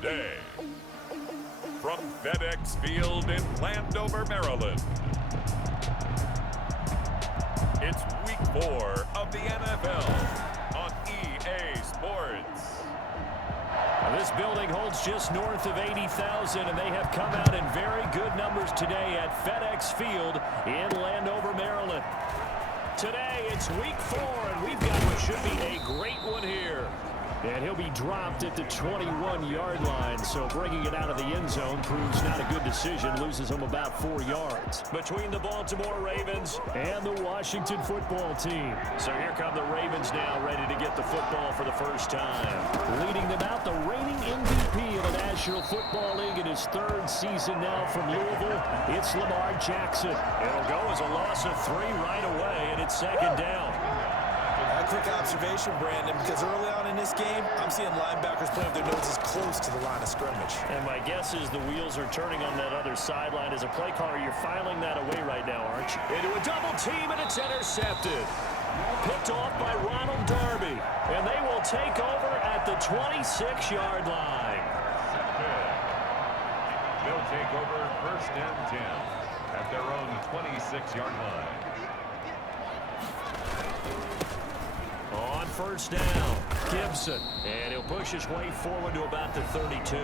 today, from FedEx Field in Landover, Maryland, it's Week 4 of the NFL on EA Sports. This building holds just north of 80,000, and they have come out in very good numbers today at FedEx Field in Landover, Maryland. Today, it's Week 4, and we've got what should be a great one here. And he'll be dropped at the 21-yard line, so bringing it out of the end zone proves not a good decision, loses him about 4 yards. Between the Baltimore Ravens and the Washington football team. So here come the Ravens now, ready to get the football for the first time. Leading them out, the reigning MVP of the National Football League in his 3rd season now from Louisville, it's Lamar Jackson. It'll go as a loss of 3 right away, and it's 2nd down. A quick observation, Brandon, because early on in this game, I'm seeing linebackers playing with their noses close to the line of scrimmage. And my guess is the wheels are turning on that other sideline. As a play caller, you're filing that away right now, Arch. Into a double team, and it's intercepted. Picked off by Ronald Darby. And they will take over at the 26-yard line. They'll take over 1st and 10 at their own 26-yard line. On 1st down, Gibson. And he'll push his way forward to about the 32.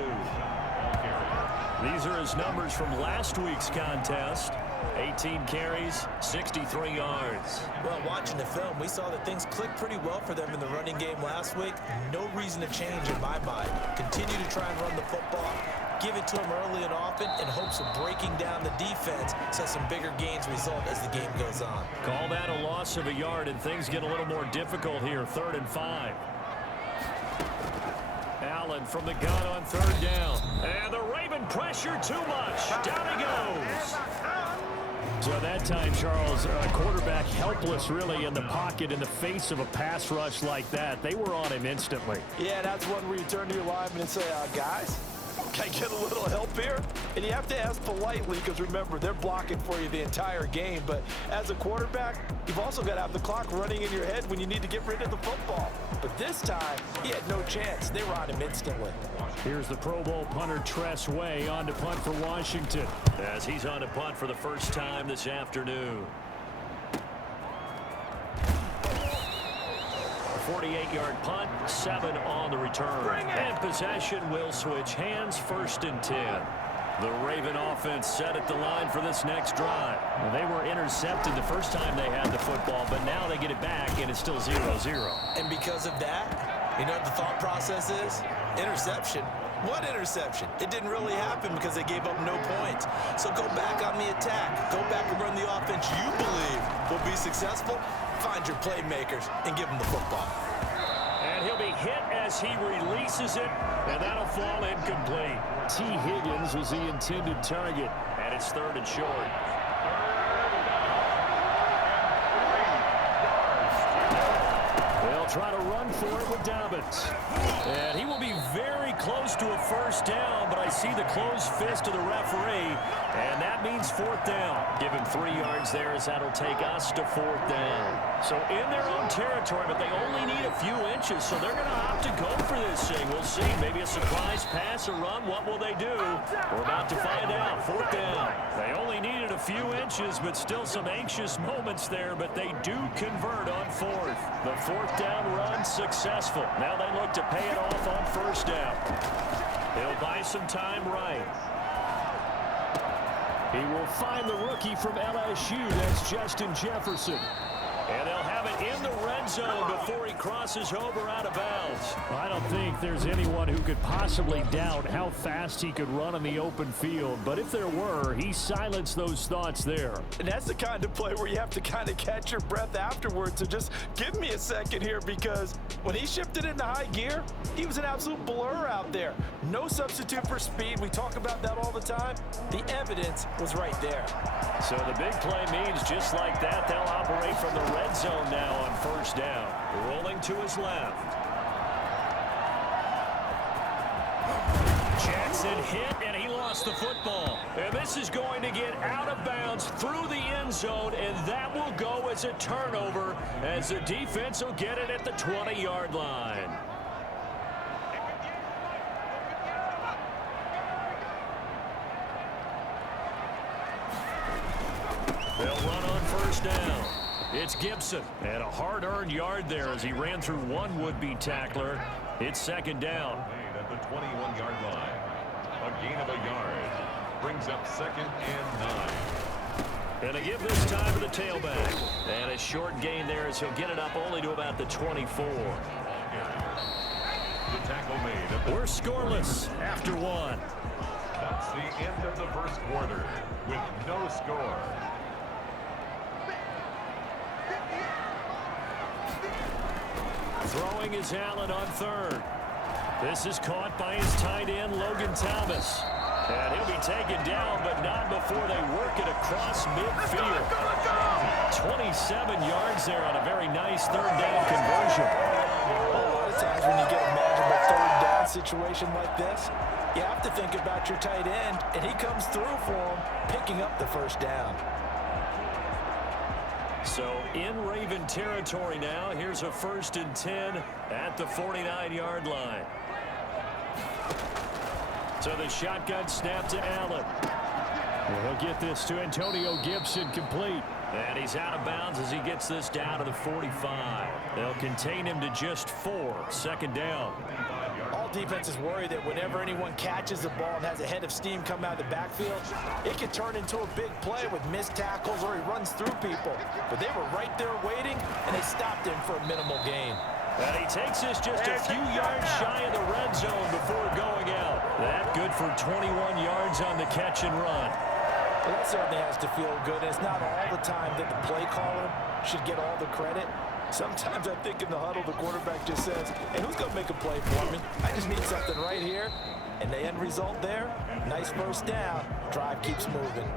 These are his numbers from last week's contest. 18 carries, 63 yards. Well, watching the film, we saw that things clicked pretty well for them in the running game last week. No reason to change in my mind. Continue to try and run the football. Give it to them early and often in hopes of breaking down the defense so some bigger gains result as the game goes on. Call that a loss of a yard, and things get a little more difficult here. 3rd and 5. Allen from the gun on 3rd down. And the Raven pressure too much. Down he goes. So that time, Charles, quarterback helpless really in the pocket in the face of a pass rush like that. They were on him instantly. Yeah, that's one where you turn to your lineman and say, guys, can I get a little help here? And you have to ask politely because, remember, they're blocking for you the entire game. But as a quarterback, you've also got to have the clock running in your head when you need to get rid of the football. But this time, he had no chance. They were on him instantly. Here's the Pro Bowl punter Tress Way on to punt for Washington as he's on to punt for the first time this afternoon. 48-yard punt, 7 on the return. And possession will switch hands, 1st and 10. The Raven offense set at the line for this next drive. Well, they were intercepted the first time they had the football, but now they get it back, and it's still 0-0. And because of that, you know what the thought process is? Interception. What interception? It didn't really happen because they gave up no points. So go back on the attack. Go back and run the offense you believe will be successful. Find your playmakers and give them the football. And he'll be hit as he releases it, and that'll fall incomplete. T. Higgins was the intended target, and it's 3rd and short. They'll try to run for it with Dobbins. And he will be very close to a 1st down, but I see the closed fist of the referee, and that means 4th down. Give him 3 yards there as that'll take us to 4th down. So in their own territory, but they only need a few inches, so they're going to opt to go for this thing. We'll see. Maybe a surprise pass or run. What will they do? We're about to find out. 4th down. They only needed a few inches, but still some anxious moments there, but they do convert on 4th. The 4th down run successful. Now they look to pay it off on 1st down. He'll buy some time right. He will find the rookie from LSU. That's Justin Jefferson. And they'll have it in the red zone before he crosses over out of bounds. I don't think there's anyone who could possibly doubt how fast he could run in the open field. But if there were, he silenced those thoughts there. And that's the kind of play where you have to kind of catch your breath afterwards. So just give me a second here, because when he shifted into high gear, he was an absolute blur out there. No substitute for speed. We talk about that all the time. The evidence was right there. So the big play means just like that, they'll operate from the red zone now on 1st down. Rolling to his left. Jackson hit, and he lost the football. And this is going to get out of bounds through the end zone, and that will go as a turnover as the defense will get it at the 20-yard line. They'll run on first down. It's Gibson. And a hard-earned yard there as he ran through one would-be tackler. It's second down. At the 21-yard line. A gain of a yard. Brings up 2nd and 9. And they give this time to the tailback. And a short gain there as he'll get it up only to about the 24. The tackle made. We're scoreless after one. That's the end of the first quarter with no score. Throwing is Allen on third. This is caught by his tight end, Logan Thomas. And he'll be taken down, but not before they work it across midfield. 27 yards there on a very nice third down conversion. A lot of times when you get a manageable third down situation like this, you have to think about your tight end, and he comes through for him, picking up the first down. So in Raven territory now, here's a 1st and 10 at the 49-yard line. So the shotgun snap to Allen. Well, he'll get this to Antonio Gibson complete. And he's out of bounds as he gets this down to the 45. They'll contain him to just 4. Second down. All defenses worry that whenever anyone catches the ball and has a head of steam come out of the backfield, it can turn into a big play with missed tackles or he runs through people. But they were right there waiting, and they stopped him for a minimal gain. And he takes this just a few yards shy of the red zone before going out. That good for 21 yards on the catch and run. Well, that certainly has to feel good. And it's not all the time that the play caller should get all the credit. Sometimes I think in the huddle, the quarterback just says, hey, who's going to make a play for me? I just need something right here. And the end result there, nice first down. Drive keeps moving.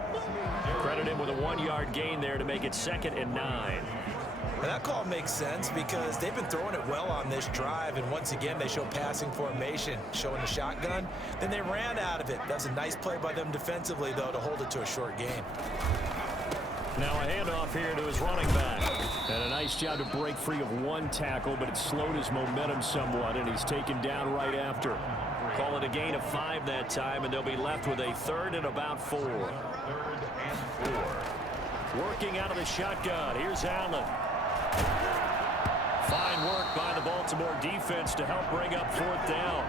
Credit him with a 1-yard gain there to make it 2nd and 9. And that call makes sense because they've been throwing it well on this drive, and once again they show passing formation, showing the shotgun. Then they ran out of it. That's a nice play by them defensively, though, to hold it to a short gain. Now a handoff here to his running back. And a nice job to break free of one tackle, but it slowed his momentum somewhat, and he's taken down right after. Call it a gain of 5 that time, and they'll be left with a 3rd and about 4. 3rd and 4. Working out of the shotgun. Here's Allen. Fine work by the Baltimore defense to help bring up 4th down.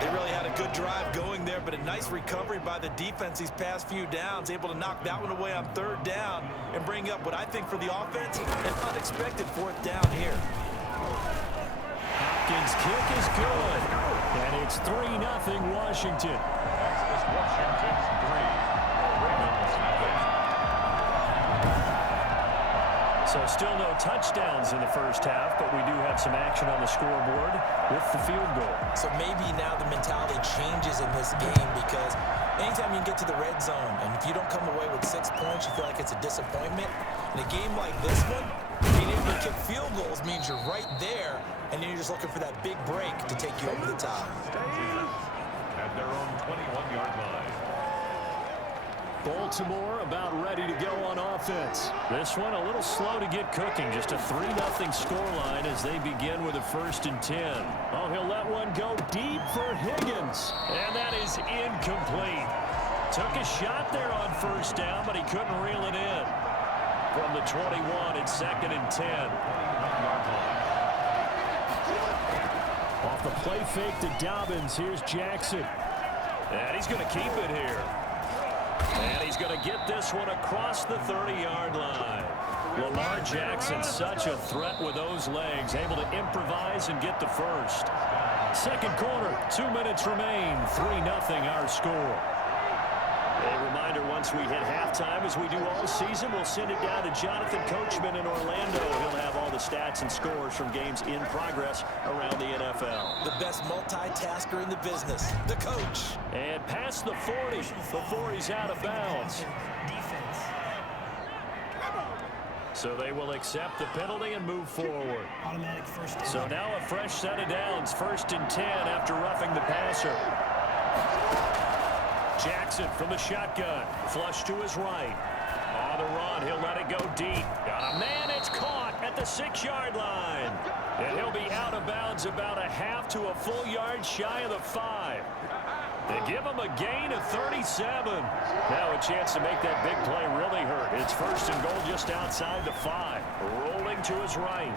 They really had a good drive going there, but a nice recovery by the defense these past few downs, able to knock that one away on 3rd down and bring up what I think for the offense, an unexpected 4th down here. Hopkins' kick is good, and it's 3-0 Washington. That's Washington's 3. So still no touchdowns in the first half, but we do have some action on the scoreboard with the field goal. So maybe now the mentality changes in this game because anytime you can get to the red zone, and if you don't come away with 6 points, you feel like it's a disappointment. In a game like this one, being able to kick field goals means you're right there, and then you're just looking for that big break to take you over the top. At their own 21-yard line. Baltimore about ready to go on offense. This one a little slow to get cooking. Just a 3-0 scoreline as they begin with a 1st and 10. Oh, he'll let one go deep for Higgins. And that is incomplete. Took a shot there on 1st down, but he couldn't reel it in. From the 21, it's 2nd and 10. Off the play fake to Dobbins, here's Jackson. And he's going to keep it here. And he's going to get this one across the 30-yard line. Lamar Jackson, such a threat with those legs, able to improvise and get the first. Second quarter, 2 minutes remain, 3-0 our score. A reminder, once we hit halftime, as we do all season, we'll send it down to Jonathan Coachman in Orlando. He'll have all the stats and scores from games in progress around the NFL. The best multitasker in the business, the coach. And past the 40 before he's out of bounds. So they will accept the penalty and move forward. So now a fresh set of downs, 1st and 10 after roughing the passer. Jackson from the shotgun, flush to his right. On the run, he'll let it go deep. Got a man, it's caught at the 6-yard line. And he'll be out of bounds about a half to a full yard shy of the 5. They give him a gain of 37. Now a chance to make that big play really hurt. It's first and goal just outside the 5. Rolling to his right.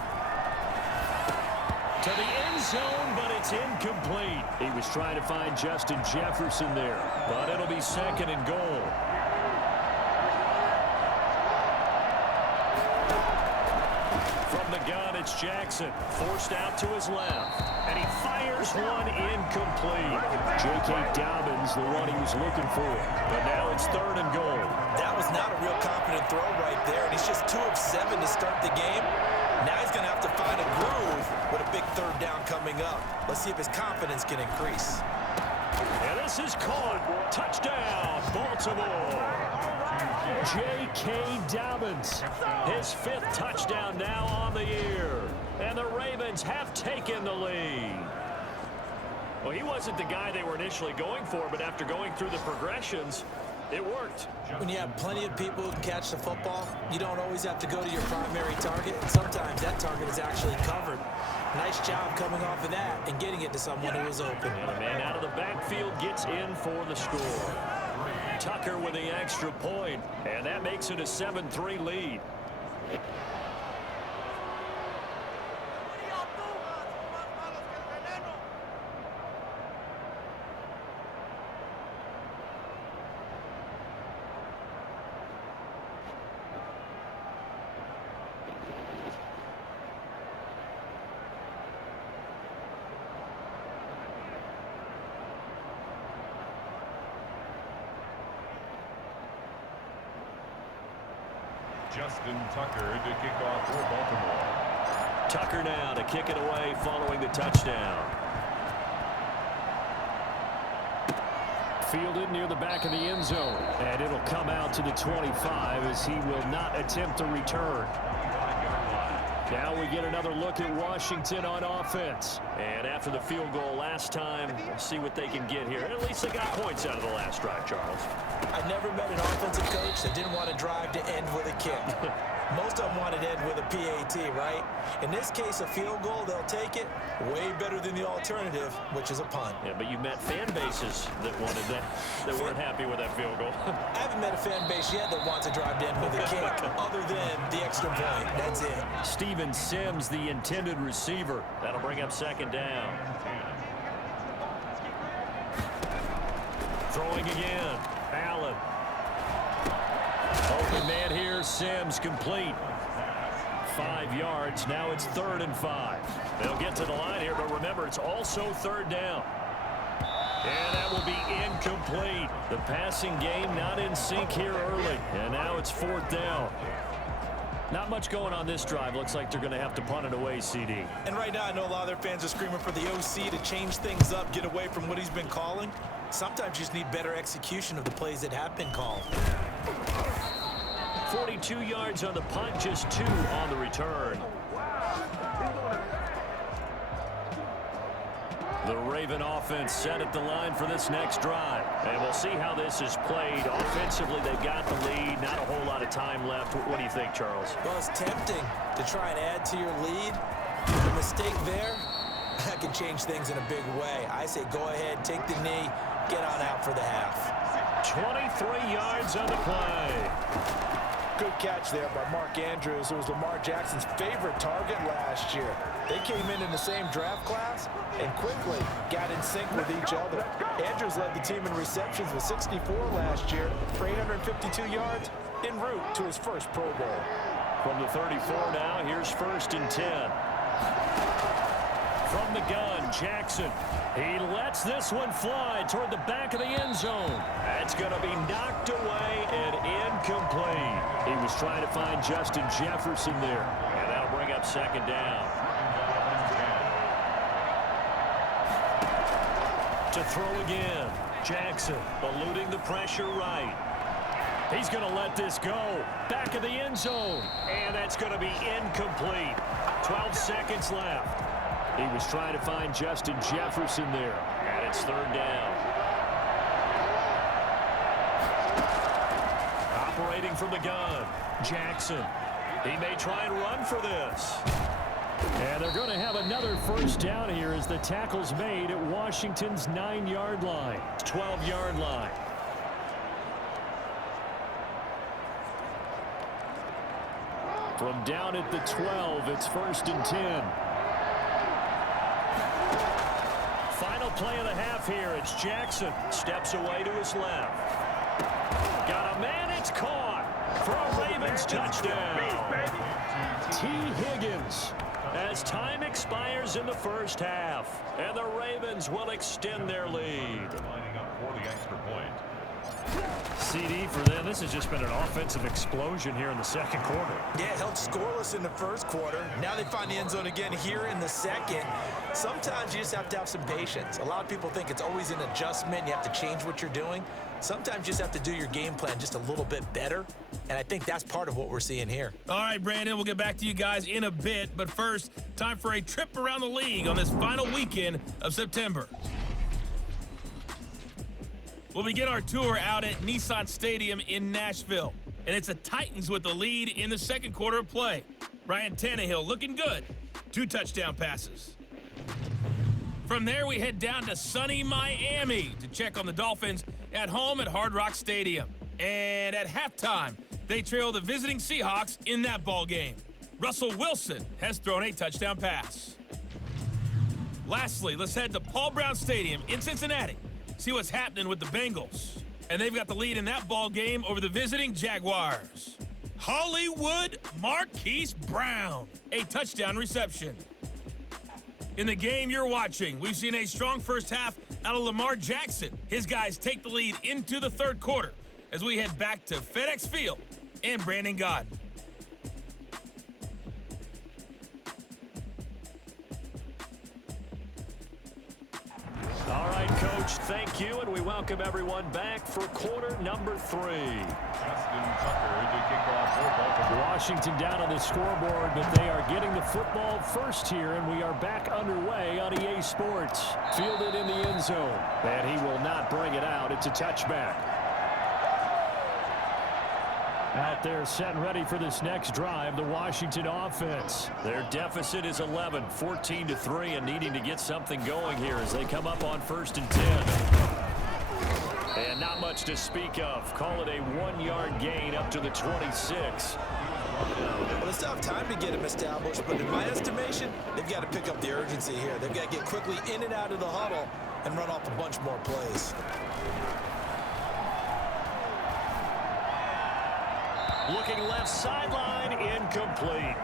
To the end zone, but it's incomplete. He was trying to find Justin Jefferson there, but it'll be second and goal. From the gun, it's Jackson. Forced out to his left. And he fires one incomplete. J.K. Dobbins, the one he was looking for. But now it's third and goal. That was not a real confident throw right there, and he's just 2 of 7 to start the game. Now he's going to have to find a groove with a big third down coming up. Let's see if his confidence can increase. And this is caught. Touchdown, Baltimore. J.K. Dobbins, his 5th touchdown now on the year. And the Ravens have taken the lead. Well, he wasn't the guy they were initially going for, but after going through the progressions, it worked. When you have plenty of people who can catch the football, you don't always have to go to your primary target. And sometimes that target is actually covered. Nice job coming off of that and getting it to someone who was open. And a man out of the backfield gets in for the score. Tucker with the extra point, and that makes it a 7-3 lead. Justin Tucker to kick off for Baltimore. Tucker now to kick it away following the touchdown. Fielded near the back of the end zone. And it'll come out to the 25 as he will not attempt to return. Now we get another look at Washington on offense. And after the field goal last time, we'll see what they can get here. At least they got points out of the last drive, Charles. I never met an offensive coach that didn't want to drive to end with a kick. Most of them want to end with a PAT, right? In this case, a field goal, they'll take it. Way better than the alternative, which is a punt. Yeah, but you met fan bases that wanted that, that weren't happy with that field goal. I haven't met a fan base yet that wants to drive to end with a kick, other than the extra point. That's it. Steven Sims, the intended receiver. That'll bring up second down. Throwing again. Allen. Open man here. Sims complete. 5 yards. Now it's 3rd and 5. They'll get to the line here, but remember, it's also 3rd down. And that will be incomplete. The passing game not in sync here early. And now it's 4th down. Not much going on this drive. Looks like they're going to have to punt it away, CD. And right now, I know a lot of their fans are screaming for the OC to change things up, get away from what he's been calling. Sometimes you just need better execution of the plays that have been called. 42 yards on the punt, just 2 on the return. The Raven offense set at the line for this next drive. And we'll see how this is played. Offensively, they've got the lead. Not a whole lot of time left. What do you think, Charles? Well, it's tempting to try and add to your lead. The mistake there, that can change things in a big way. I say go ahead, take the knee, get on out for the half. 23 yards on the play. Good catch there by Mark Andrews, who was Lamar Jackson's favorite target last year. They came in the same draft class and quickly got in sync with each other. Andrews led the team in receptions with 64 last year for 852 yards en route to his first Pro Bowl. From the 34 now, here's 1st and 10. From the gun, Jackson. He lets this one fly toward the back of the end zone. That's going to be knocked away and incomplete. He was trying to find Justin Jefferson there. And that'll bring up second down. To throw again. Jackson eluding the pressure right. He's going to let this go. Back of the end zone. And that's going to be incomplete. 12 seconds left. He was trying to find Justin Jefferson there. And it's 3rd down. Operating from the gun. Jackson. He may try and run for this. And they're going to have another first down here as the tackle's made at Washington's 9-yard line, 12-yard line. From down at the 12, it's 1st and 10. Final play of the half here. It's Jackson. Steps away to his left. Got a man. It's caught for a Ravens touchdown. T. Higgins. As time expires in the first half, and the Ravens will extend their lead. Lining up for the extra point. CD for them. This has just been an offensive explosion here in the second quarter. Yeah, held scoreless in the first quarter. Now they find the end zone again here in the second. Sometimes you just have to have some patience. A lot of people think it's always an adjustment. You have to change what you're doing. Sometimes you just have to do your game plan just a little bit better. And I think that's part of what we're seeing here. All right, Brandon, we'll get back to you guys in a bit. But first, time for a trip around the league on this final weekend of September. We'll begin our tour out at Nissan Stadium in Nashville. And it's the Titans with the lead in the second quarter of play. Ryan Tannehill looking good. 2 touchdown passes. From there, we head down to sunny Miami to check on the Dolphins at home at Hard Rock Stadium. And at halftime, they trail the visiting Seahawks in that ball game. Russell Wilson has thrown a touchdown pass. Lastly, let's head to Paul Brown Stadium in Cincinnati. See what's happening with the Bengals. And they've got the lead in that ball game over the visiting Jaguars. Hollywood Marquise Brown, a touchdown reception. In the game you're watching, we've seen a strong first half out of Lamar Jackson. His guys take the lead into the third quarter as we head back to FedEx Field and Brandon Gaudin. All right, Coach, thank you, and we welcome everyone back for quarter number 3. Justin Tucker to kick off for Baltimore. Washington down on the scoreboard, but they are getting the football first here, and we are back underway on EA Sports. Fielded in the end zone, and he will not bring it out. It's a touchback. Out there set and ready for this next drive, the Washington offense. Their deficit is 11, 14-3, and needing to get something going here as they come up on 1st and 10. And not much to speak of. Call it a 1-yard gain up to the 26. Well, they still have time to get him established, but in my estimation, they've got to pick up the urgency here. They've got to get quickly in and out of the huddle and run off a bunch more plays. Looking left sideline, incomplete.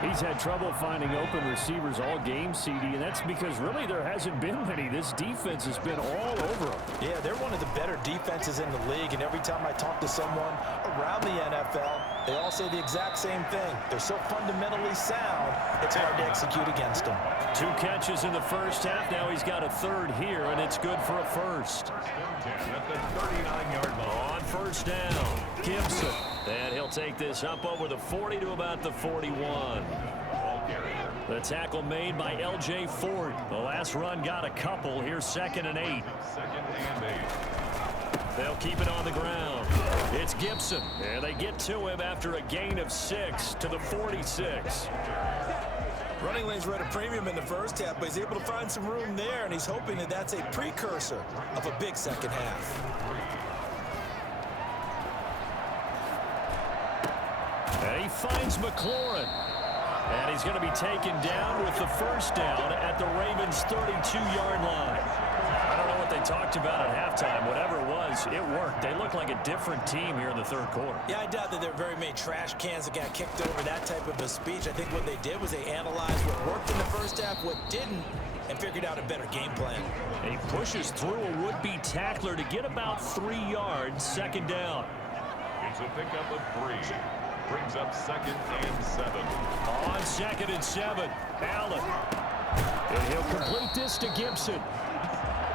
He's had trouble finding open receivers all game, CD, and that's because really there hasn't been many. This defense has been all over them. Yeah, they're one of the better defenses in the league, and every time I talk to someone around the NFL, they all say the exact same thing. They're so fundamentally sound, it's hard to execute against them. 2 catches in the first half. Now he's got a third here, and it's good for a first. At the 39-yard line. On first down, Gibson. And he'll take this up over the 40 to about the 41. The tackle made by L.J. Ford. The last run got a couple. Here's 2nd and 8. 2nd and 8. They'll keep it on the ground. It's Gibson. And they get to him after a gain of 6 to the 46. Running lanes were at a premium in the first half, but he's able to find some room there, and he's hoping that that's a precursor of a big second half. And he finds McLaurin. And he's going to be taken down with the first down at the Ravens' 32-yard line. I don't know what they talked about at halftime. Whatever it was, it worked. They look like a different team here in the third quarter. Yeah, I doubt that there are very many trash cans that got kicked over, that type of a speech. I think what they did was they analyzed what worked in the first half, what didn't, and figured out a better game plan. And he pushes through a would-be tackler to get about 3 yards, 2nd down. It's a pickup of 3. Brings up 2nd and 7. On 2nd and 7, Allen. And he'll complete this to Gibson.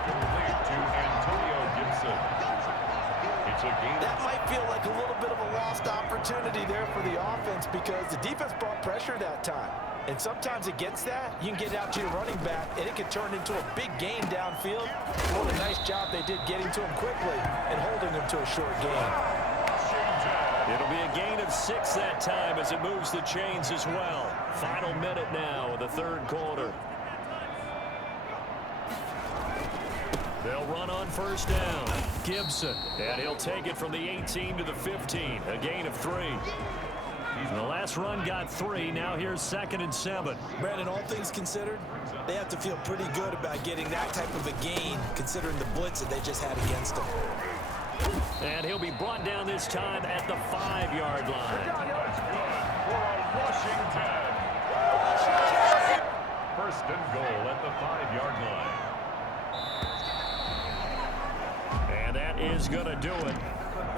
Complete to Antonio Gibson. It's a gain. That might feel like a little bit of a lost opportunity there for the offense because the defense brought pressure that time. And sometimes against that, you can get out to your running back, and it can turn into a big gain downfield. What a nice job they did getting to him quickly and holding him to a short gain. It'll be a gain of 6 that time as it moves the chains as well. Final minute now of the third quarter. They'll run on first down. Gibson, and he'll take it from the 18 to the 15. A gain of 3. The last run got 3. Now here's 2nd and 7. Brandon, all things considered, they have to feel pretty good about getting that type of a gain considering the blitz that they just had against them. And he'll be brought down this time at the 5-yard line. Washington. First and goal at the 5-yard line. And that is going to do it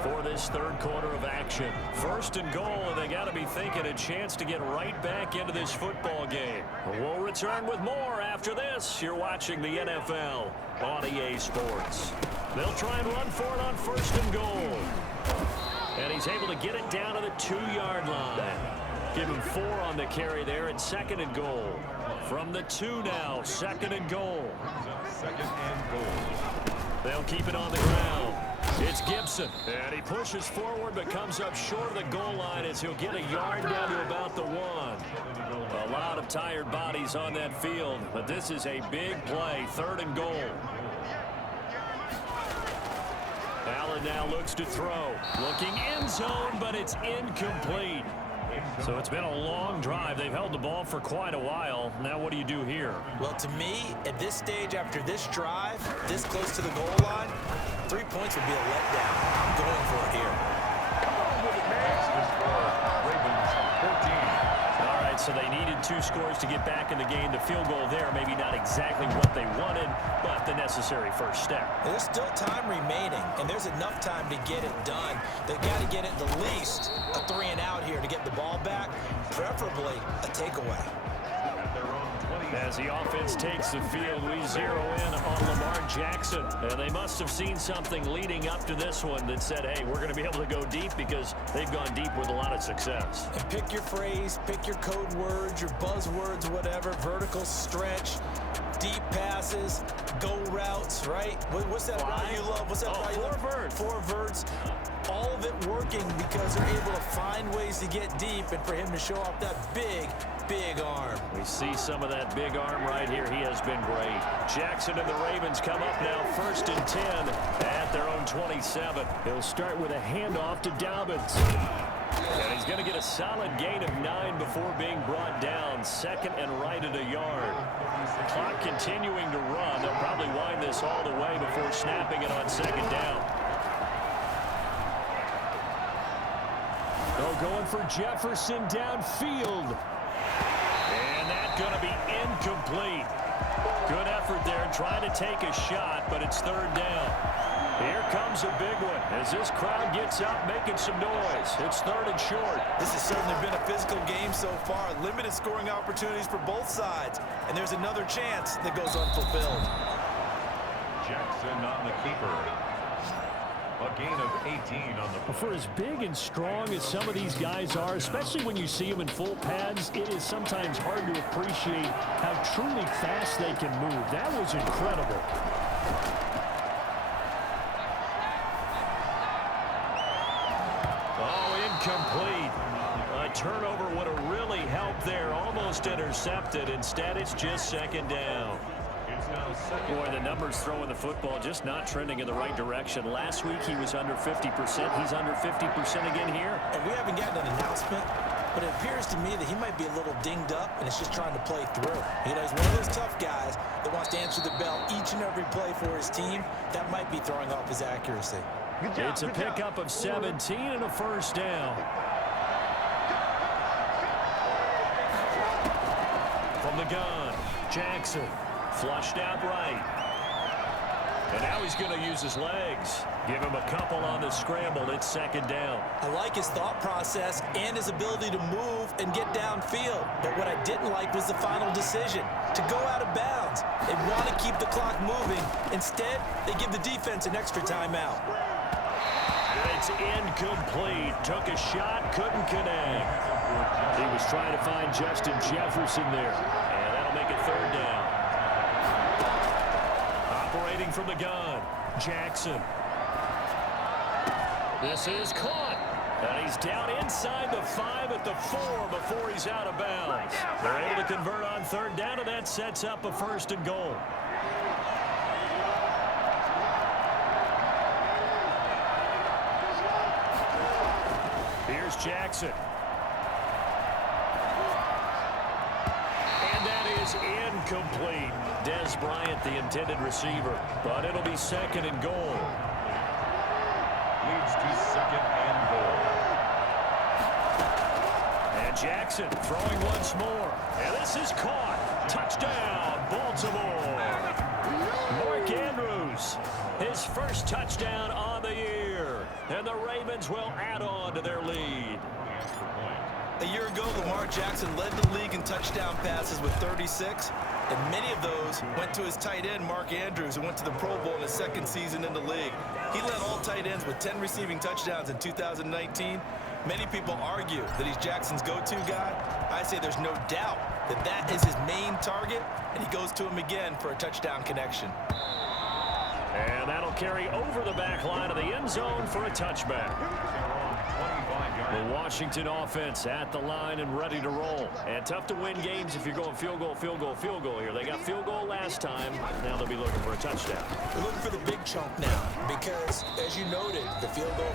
for this third quarter of action. First and goal, and they got to be thinking a chance to get right back into this football game. We'll return with more after this. You're watching the NFL on EA Sports. They'll try and run for it on first and goal. And he's able to get it down to the 2-yard line. Give him 4 on the carry there at 2nd and goal. From the 2 now, 2nd and goal. 2nd and goal. They'll keep it on the ground. It's Gibson, and he pushes forward but comes up short of the goal line as he'll get a yard down to about the 1. A lot of tired bodies on that field, but this is a big play, 3rd and goal. Allen now looks to throw. Looking end zone, but it's incomplete. So it's been a long drive. They've held the ball for quite a while. Now what do you do here? Well, to me, at this stage after this drive, this close to the goal line, 3 points would be a letdown. I'm going for it here. All right, so they needed 2 scores to get back in the game. The field goal there, maybe not exactly what they wanted, but the necessary first step. There's still time remaining, and there's enough time to get it done. They've got to get it at least a 3 and out here to get the ball back, preferably a takeaway. As the offense takes the field, we zero in on Lamar Jackson. And they must have seen something leading up to this one that said, hey, we're going to be able to go deep because they've gone deep with a lot of success. And pick your phrase, pick your code words, your buzzwords, whatever, vertical stretch, deep passes, go routes, right? What's that route you love? What's that route you love? 4 verts. 4 verts. All of it working because they're able to find ways to get deep and for him to show off that big arm. We see some of that big arm right here. He has been great. Jackson and the Ravens come up now 1st and 10 at their own 27. He'll start with a handoff to Dobbins. And he's going to get a solid gain of 9 before being brought down. 2nd and right at a yard. Clock continuing to run. They'll probably wind this all the way before snapping it on 2nd down. They're going for Jefferson downfield. And that's going to be incomplete. Good effort there trying to take a shot, but it's 3rd down. Here comes a big one as this crowd gets up making some noise. It's 3rd and short. This has certainly been a physical game so far. Limited scoring opportunities for both sides. And there's another chance that goes unfulfilled. Jackson on the keeper. A gain of 18 on the play. For as big and strong as some of these guys are, especially when you see them in full pads, it is sometimes hard to appreciate how truly fast they can move. That was incredible. Oh, incomplete. A turnover would have really helped there. Almost intercepted. Instead, it's just 2nd down. Boy, the numbers throwing the football just not trending in the right direction. Last week he was under 50%. He's under 50% again here. And we haven't gotten an announcement, but it appears to me that he might be a little dinged up and is just trying to play through. You know, he's one of those tough guys that wants to answer the bell each and every play for his team. That might be throwing off his accuracy. It's a pickup of 17 and a 1st down. From the gun, Jackson. Flushed out right. And now he's going to use his legs. Give him a couple on the scramble. It's 2nd down. I like his thought process and his ability to move and get downfield. But what I didn't like was the final decision to go out of bounds. They want to keep the clock moving. Instead, they give the defense an extra timeout. It's incomplete. Took a shot, couldn't connect. He was trying to find Justin Jefferson there. And that'll make it 3rd down. Operating from the gun, Jackson. This is caught. And he's down inside the 5 at the 4 before he's out of bounds. They're able to convert on third down, and that sets up a 1st and goal. Here's Jackson. And that is incomplete. Des Bryant, the intended receiver. But it'll be 2nd and goal. Leads to 2nd and goal. And Jackson throwing once more. And this is caught. Touchdown, Baltimore. Mark Andrews, his first touchdown on the year. And the Ravens will add on to their lead. A year ago, Lamar Jackson led the league in touchdown passes with 36, and many of those went to his tight end, Mark Andrews, who went to the Pro Bowl in his 2nd season in the league. He led all tight ends with 10 receiving touchdowns in 2019. Many people argue that he's Jackson's go-to guy. I say there's no doubt that that is his main target, and he goes to him again for a touchdown connection. And that'll carry over the back line of the end zone for a touchback. The Washington offense at the line and ready to roll. And tough to win games if you're going field goal, field goal, field goal here. They got field goal last time. Now they'll be looking for a touchdown. They're looking for the big chunk now because, as you noted, the field goal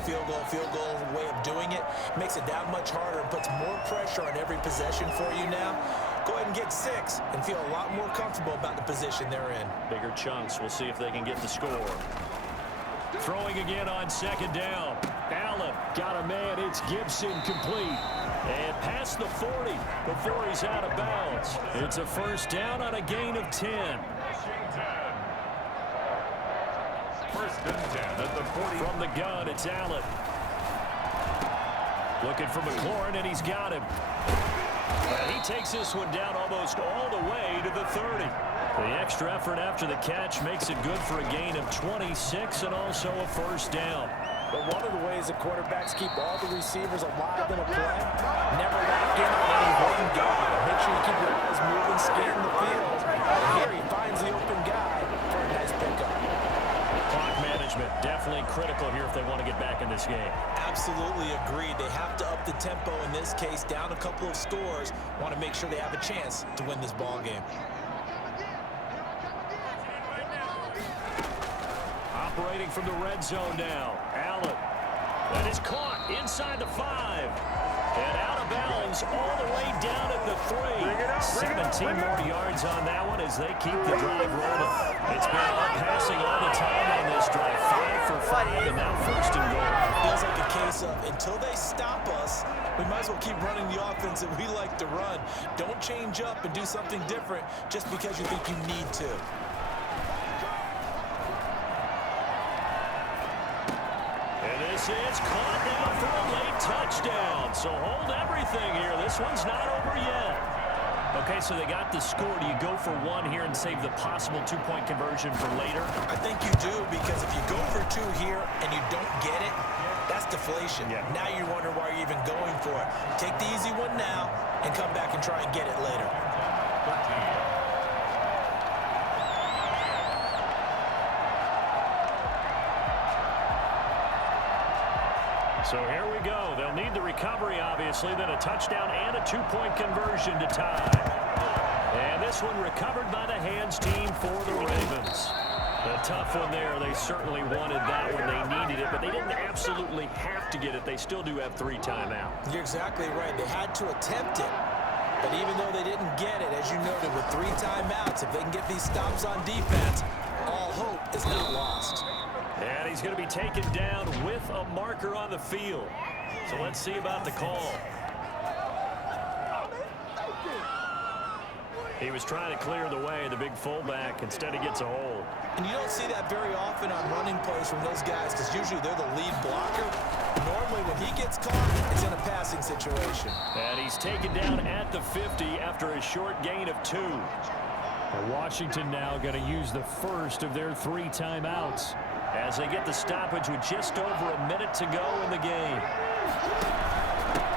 way of doing it makes it that much harder and puts more pressure on every possession for you now. Go ahead and get 6 and feel a lot more comfortable about the position they're in. Bigger chunks. We'll see if they can get the score. Throwing again on 2nd down. Allen got a man. It's Gibson complete. And past the 40 before he's out of bounds. It's a 1st down on a gain of 10. 1st and 10 at the 40. From the gun, it's Allen. Looking for McLaurin, and he's got him. And he takes this one down almost all the way to the 30. The extra effort after the catch makes it good for a gain of 26 and also a 1st down. But one of the ways that quarterbacks keep all the receivers alive in a play, never lock in on any one guy. Make sure you keep your eyes moving, scanning the field. Here he finds the open guy for a nice pickup. Clock management definitely critical here if they want to get back in this game. Absolutely agreed. They have to up the tempo in this case, down a couple of scores. Want to make sure they have a chance to win this ball game. Operating from the red zone now. Allen. That is caught inside the 5. And out of bounds all the way down at the 3. 17 more yards on that one as they keep the drive rolling. It's been all passing all the time on this drive. 5 for 5 and now 1st and goal. Feels like a case of until they stop us, we might as well keep running the offense that we like to run. Don't change up and do something different just because you think you need to. It's caught down for a late touchdown. So hold everything here. This one's not over yet. Okay, so they got the score. Do you go for 1 here and save the possible 2-point conversion for later? I think you do, because if you go for 2 here and you don't get it, that's deflation. Yeah. Now you wonder why you're even going for it. Take the easy one now and come back and try and get it later. 13. So here we go. They'll need the recovery, obviously, then a touchdown and a 2-point conversion to tie. And this one recovered by the hands team for the Ravens. A tough one there. They certainly wanted that one. They needed it, but they didn't absolutely have to get it. They still do have 3 timeouts. You're exactly right. They had to attempt it. But even though they didn't get it, as you noted, with 3 timeouts, if they can get these stops on defense, all hope is not lost. And he's going to be taken down with a marker on the field. So let's see about the call. He was trying to clear the way, the big fullback. Instead, he gets a hold. And you don't see that very often on running plays from those guys because usually they're the lead blocker. Normally, when he gets caught, it's in a passing situation. And he's taken down at the 50 after a short gain of 2. Washington now going to use the first of their 3 timeouts as they get the stoppage with just over a minute to go in the game.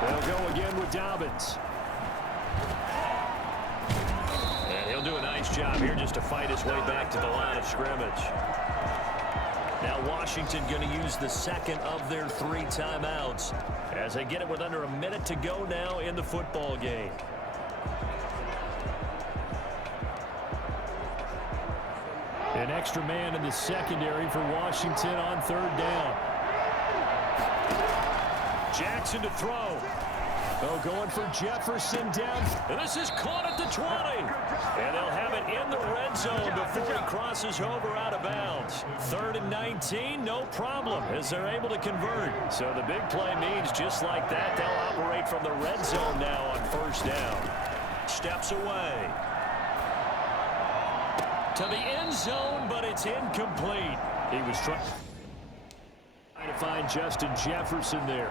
They'll go again with Dobbins. And he'll do a nice job here just to fight his way back to the line of scrimmage. Now Now Washington going to use the second of their 3 timeouts as they get it with under a minute to go now in the football game. An extra man in the secondary for Washington on 3rd down. Jackson to throw. Oh, going for Jefferson down. And this is caught at the 20. And they'll have it in the red zone before he crosses over out of bounds. 3rd and 19, no problem, as they're able to convert. So the big play means just like that, they'll operate from the red zone now on 1st down. Steps away to the end zone, but it's incomplete. He was trying to find Justin Jefferson there.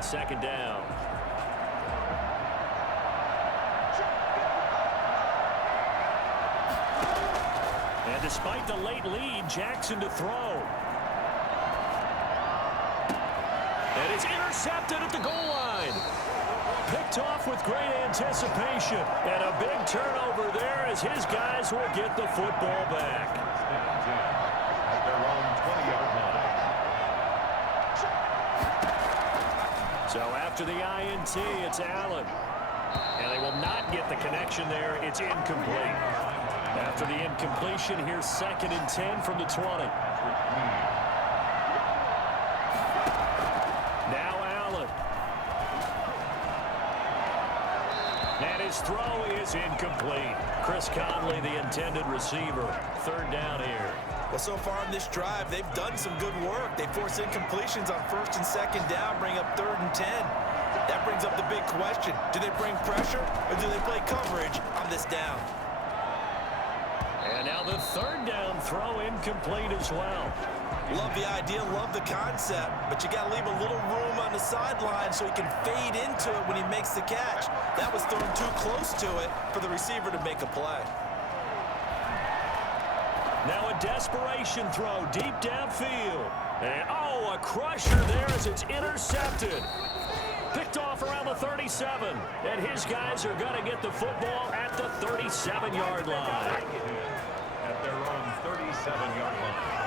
Second down. And despite the late lead, Jackson to throw. And it's intercepted at the goal line. Picked off with great anticipation. And a big turnover there as his guys will get the football back. At their own 20-yard line. So after the INT, it's Allen. And they will not get the connection there. It's incomplete. After the incompletion, here's 2nd and 10 from the 20. Now Allen. And his throw is incomplete. Chris Conley, the intended receiver. 3rd down here. Well, so far in this drive, they've done some good work. They force incompletions on 1st and 2nd down, bring up 3rd and 10. That brings up the big question. Do they bring pressure, or do they play coverage on this down? And now the 3rd down throw incomplete as well. Love the idea, love the concept, but you got to leave a little room on the sideline so he can fade into it when he makes the catch. That was thrown too close to it for the receiver to make a play. Now a desperation throw deep downfield. And, oh, a crusher there as it's intercepted. Picked off around the 37. And his guys are going to get the football at the 37-yard line. At their own 37-yard line.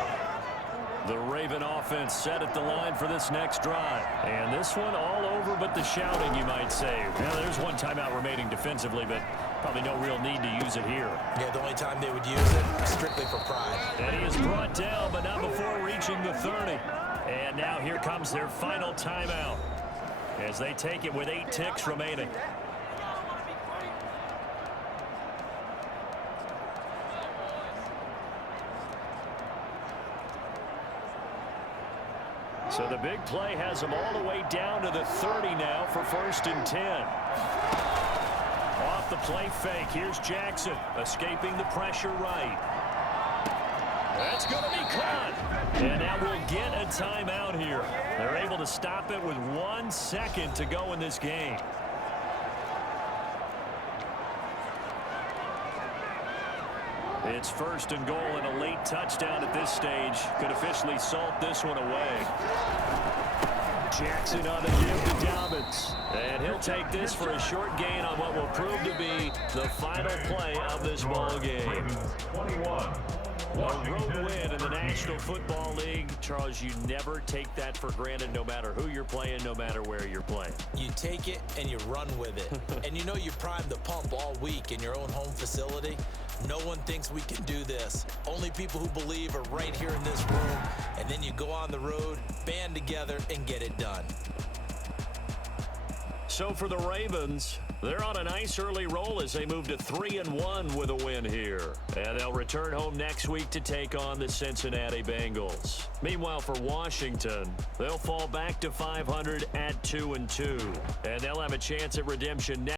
The Raven offense set at the line for this next drive. And this one all over but the shouting, you might say. Now, there's one timeout remaining defensively, but probably no real need to use it here. Yeah, the only time they would use it is strictly for pride. And he is brought down, but not before reaching the 30. And now here comes their final timeout as they take it with 8 ticks remaining. So the big play has them all the way down to the 30 now for 1st and 10. Off the play fake, here's Jackson, escaping the pressure right. That's going to be caught. And now we'll get a timeout here. They're able to stop it with 1 second to go in this game. It's 1st and goal, and a late touchdown at this stage could officially salt this one away. Jackson on the give to Dobbins. And he'll take this for a short gain on what will prove to be the final play of this ball game. 21. A road win in the National Football League. Charles, you never take that for granted no matter who you're playing, no matter where you're playing. You take it and you run with it. And you know you primed the pump all week in your own home facility. No one thinks we can do this. Only people who believe are right here in this room. And then you go on the road, band together, and get it done. So for the Ravens, they're on a nice early roll as they move to 3-1 with a win here. And they'll return home next week to take on the Cincinnati Bengals. Meanwhile, for Washington, they'll fall back to 500 at 2-2. And they'll have a chance at redemption next.